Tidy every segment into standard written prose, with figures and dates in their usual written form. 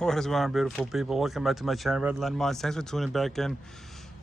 What is going on, beautiful people? Welcome back to my channel, Redline Mods. Thanks for tuning back in.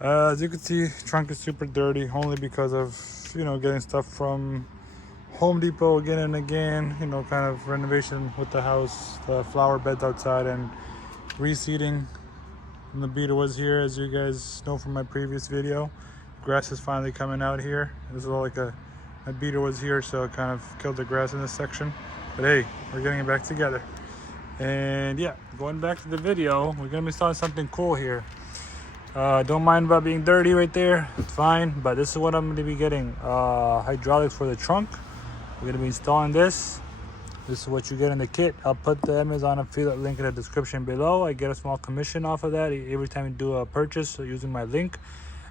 As you can see, trunk is super dirty, only because of, getting stuff from Home Depot again and again. Kind of renovation with the house, the flower beds outside, and reseeding. And the beetle was here, as you guys know from my previous video. Grass is finally coming out here. This is all like my beetle was here, so it kind of killed the grass in this section. But hey, we're getting it back together. And yeah, going back to the video, we're gonna be installing something cool here. Don't mind about being dirty right there, it's fine. But this is what I'm gonna be getting. Hydraulics for the trunk. We're gonna be installing this. This is what you get in the kit. I'll put the Amazon affiliate link in the description below. I get a small commission off of that every time you do a purchase using my link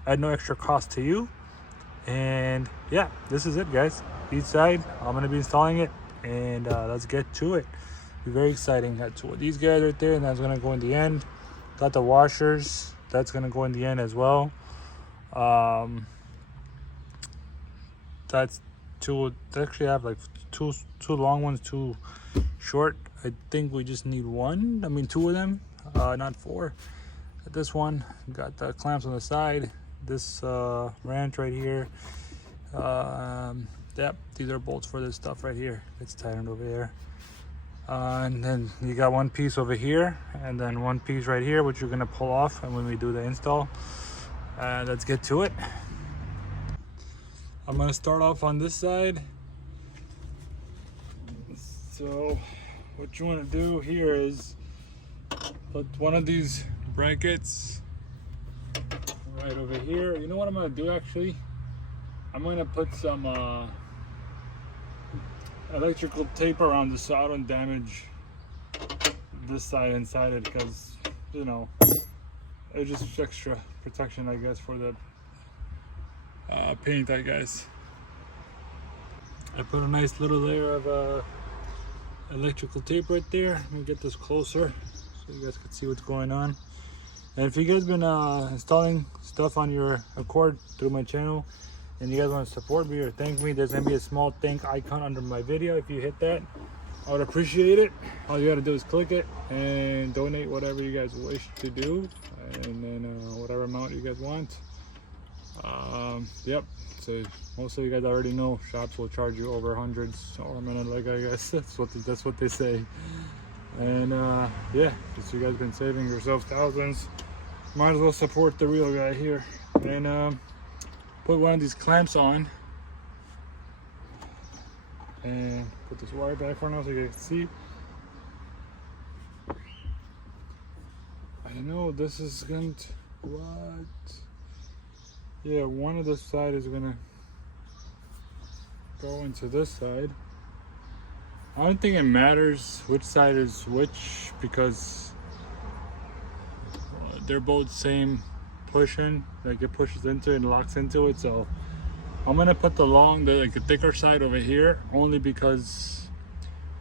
at no extra cost to you. And yeah, this is it, guys. Each side, I'm gonna be installing it, and let's get to it. Very exciting. That's what these guys right there, and that's gonna go in the end. Got the washers, that's gonna go in the end as well. That's two. They actually have like two long ones, two short. I think we just need one. I mean, two of them, not four. This one got the clamps on the side. This wrench right here. Yep, these are bolts for this stuff right here. It's tightened over there. And then you got one piece over here, and then one piece right here, which you're gonna pull off. And when we do the install, let's get to it. I'm gonna start off on this side. So what you want to do here is put one of these brackets right over here. You know what I'm gonna do actually? I'm gonna put some electrical tape around this so I don't damage this side inside it, because it's just extra protection, I guess, for the paint, I guess. I put a nice little layer of electrical tape right there. Let me get this closer so you guys can see what's going on. And if you guys been installing stuff on your Accord through my channel, and you guys want to support me or thank me, there's gonna be a small thank icon under my video. If you hit that, I would appreciate it. All you gotta do is click it and donate whatever you guys wish to do, and then whatever amount you guys want. Yep, so most of you guys already know shops will charge you over hundreds or a minute, like I guess that's what they say. And yeah, since you guys been saving yourselves thousands, might as well support the real guy here. And put one of these clamps on, and put this wire back for now so you guys can see. I know this is going to, yeah, one of the side is gonna go into this side. I don't think it matters which side is which, because they're both same pushing, like it pushes into it and locks into it. So I'm gonna put the thicker side over here, only because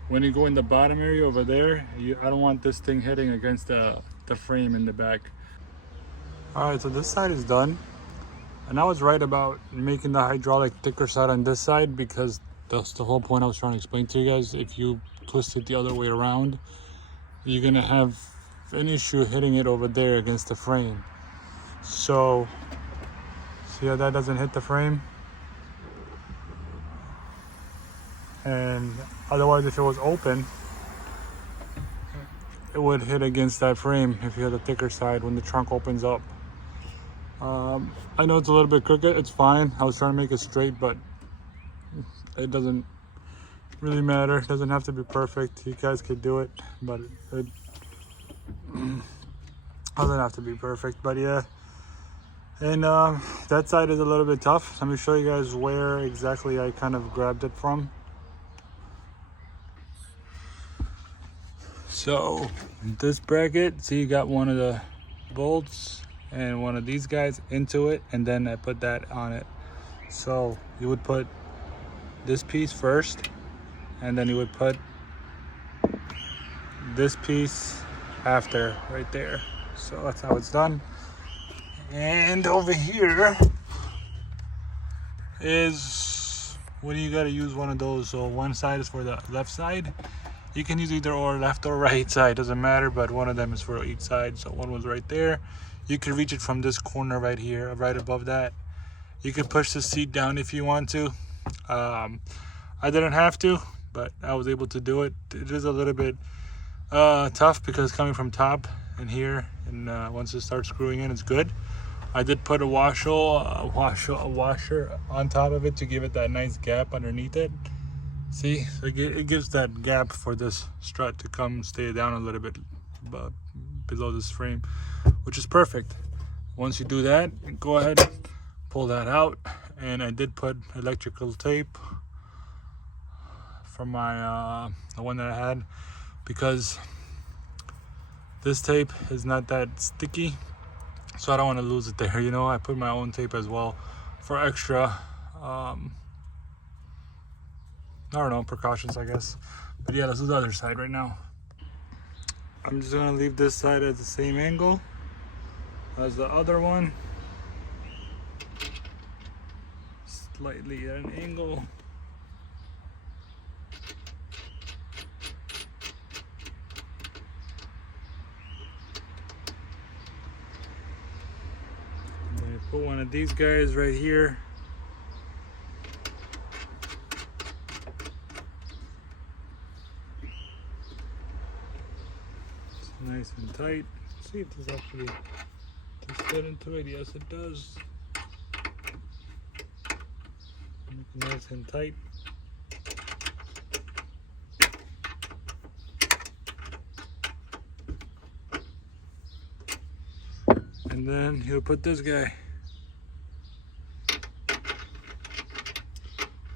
when you go in the bottom area over there, I don't want this thing hitting against the frame in the back. All right, so this side is done, and I was right about making the hydraulic thicker side on this side, because that's the whole point I was trying to explain to you guys. If you twist it the other way around, you're gonna have an issue hitting it over there against the frame. So see how that doesn't hit the frame? And otherwise, if it was open, it would hit against that frame if you had a thicker side when the trunk opens up. I know it's a little bit crooked, it's fine. I was trying to make it straight, but it doesn't really matter. It doesn't have to be perfect. You guys could do it, but it doesn't have to be perfect. But yeah. And that side is a little bit tough. Let me show you guys where exactly I kind of grabbed it from. So this bracket, see, you got one of the bolts and one of these guys into it, and then I put that on it. So you would put this piece first, and then you would put this piece after, right there. So that's how it's done. And over here is when you got to use one of those. So one side is for the left side, You can use either or, left or right side, doesn't matter, but one of them is for each side. So one was right there. You can reach it from this corner right here, right above that. You can push the seat down if you want to. I didn't have to, but I was able to do it. It is a little bit tough because coming from top and here, and once it starts screwing in, it's good. I did put a washer on top of it to give it that nice gap underneath it. See, so it gives that gap for this strut to come stay down a little bit below this frame, which is perfect. Once you do that, go ahead, pull that out. And I did put electrical tape from my the one that I had, because this tape is not that sticky, so I don't want to lose it there, you know. I put my own tape as well for extra I don't know, precautions, I guess. But yeah, let's do the other side right now. I'm just gonna leave this side at the same angle as the other one, slightly at an angle. I'm gonna put one of these guys right here. Nice and tight. Let's see if this actually does fit into it. Yes, it does. Make it nice and tight. And then he'll put this guy.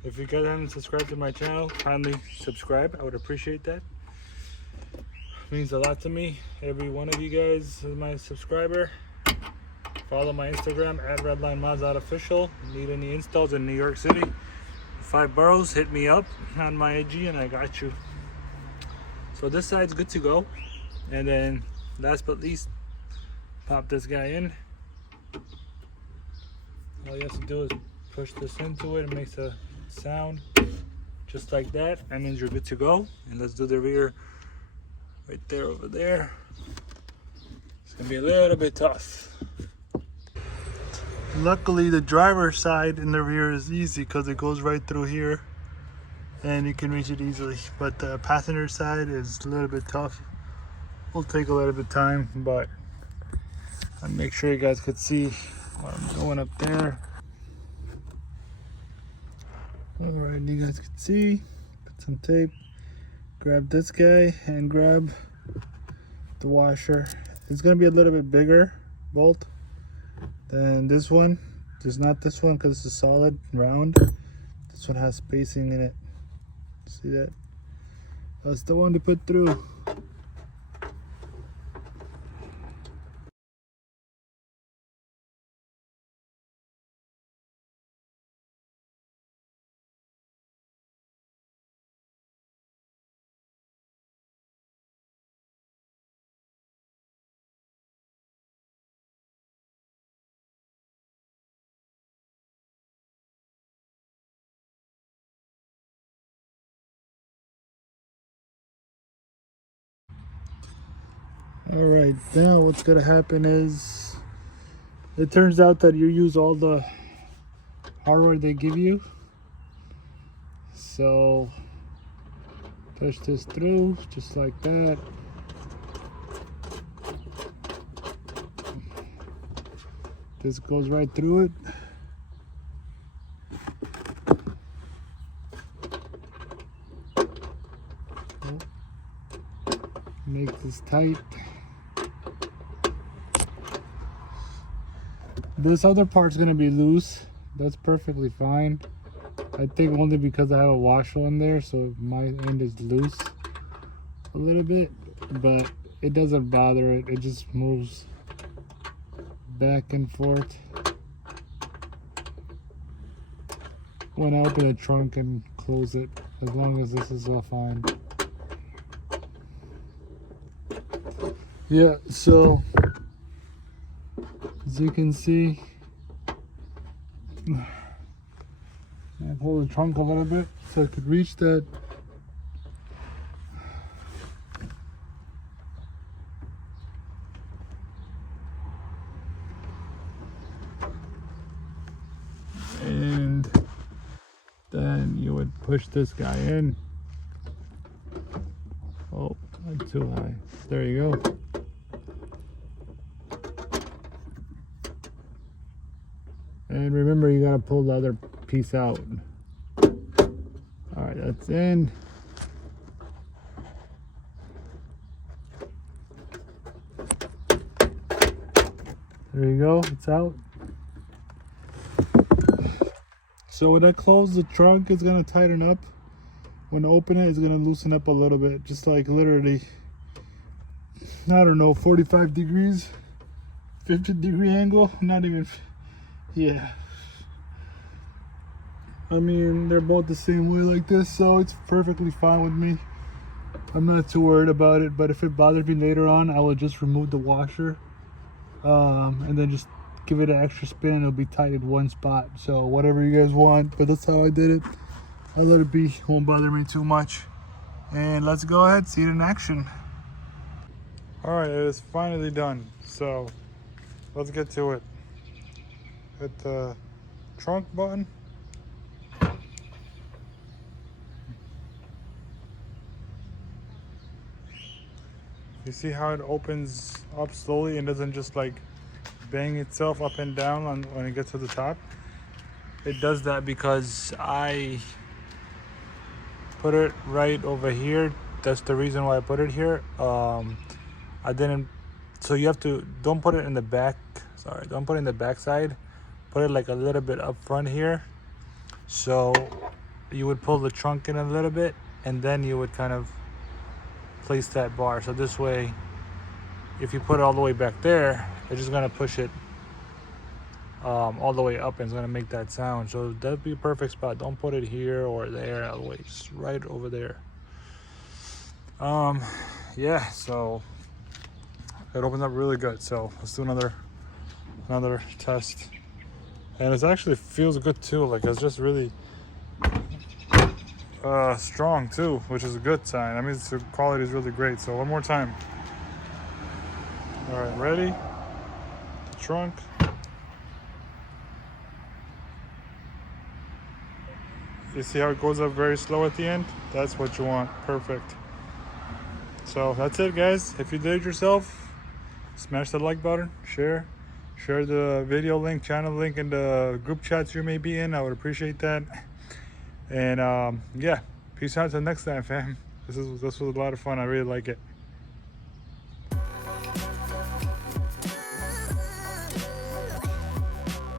If you guys haven't subscribed to my channel, kindly subscribe. I would appreciate that. Means a lot to me. Every one of you guys is my subscriber. Follow my Instagram at redlinemodsoutofficial. Need any installs in New York City, 5 boroughs, hit me up on my IG and I got you. So this side's good to go. And then last but least, pop this guy in. All you have to do is push this into it. It makes a sound just like that. That means you're good to go. And let's do the rear. Right there, over there. It's gonna be a little bit tough. Luckily, the driver's side in the rear is easy because it goes right through here and you can reach it easily. But the passenger side is a little bit tough. Will take a little bit of time, but I'll make sure you guys could see what I'm doing up there. Alright, you guys can see. Put some tape. Grab this guy and grab the washer. It's gonna be a little bit bigger bolt than this one. There's not this one because it's a solid round. This one has spacing in it. See that? That's the one to put through. Alright, now what's gonna happen is, it turns out that you use all the hardware they give you. So push this through just like that. This goes right through it. Make this tight. This other part's gonna be loose. That's perfectly fine. I think only because I have a washer in there, so my end is loose a little bit, but it doesn't bother it. It just moves back and forth when I open the trunk and close it, as long as this is all fine. Yeah, so as you can see, I pull the trunk a little bit so I could reach that push this guy in. Oh, not too high. There you go. And remember, you gotta pull the other piece out. All right, that's in. There you go, it's out. So when I close the trunk, it's gonna tighten up. When I open it, it's gonna loosen up a little bit, just like literally, I don't know, 45 degrees, 50-degree angle, not even, yeah. I mean, they're both the same way like this, so it's perfectly fine with me. I'm not too worried about it, but if it bothers me later on, I will just remove the washer and then just give it an extra spin and it'll be tight in one spot. So whatever you guys want, but that's how I did it. I let it be, won't bother me too much. And let's go ahead, see it in action. All right, it is finally done. So let's get to it. Hit the trunk button. You see how it opens up slowly and doesn't just like bang itself up and down when it gets to the top? It does that because I put it right over here. That's the reason why I put it here. I didn't, so you have to, don't put it in the back, sorry, don't put it in the back side. Put it like a little bit up front here. So you would pull the trunk in a little bit and then you would kind of place that bar. So this way, if you put it all the way back there, it's just gonna push it all the way up and it's gonna make that sound. So that'd be a perfect spot. Don't put it here or there, all the way, just right over there. Yeah, so it opens up really good. So let's do another test. And it actually feels good too. Like it's just really strong too, which is a good sign. I mean, the quality is really great. So one more time. All right, ready? Trunk. You see how it goes up very slow at the end? That's what you want. Perfect. So that's it, guys. If you did it yourself, smash the like button, share the video link, channel link in the group chats you may be in. I would appreciate that. And yeah, peace out till next time, fam. This was a lot of fun. I really like it.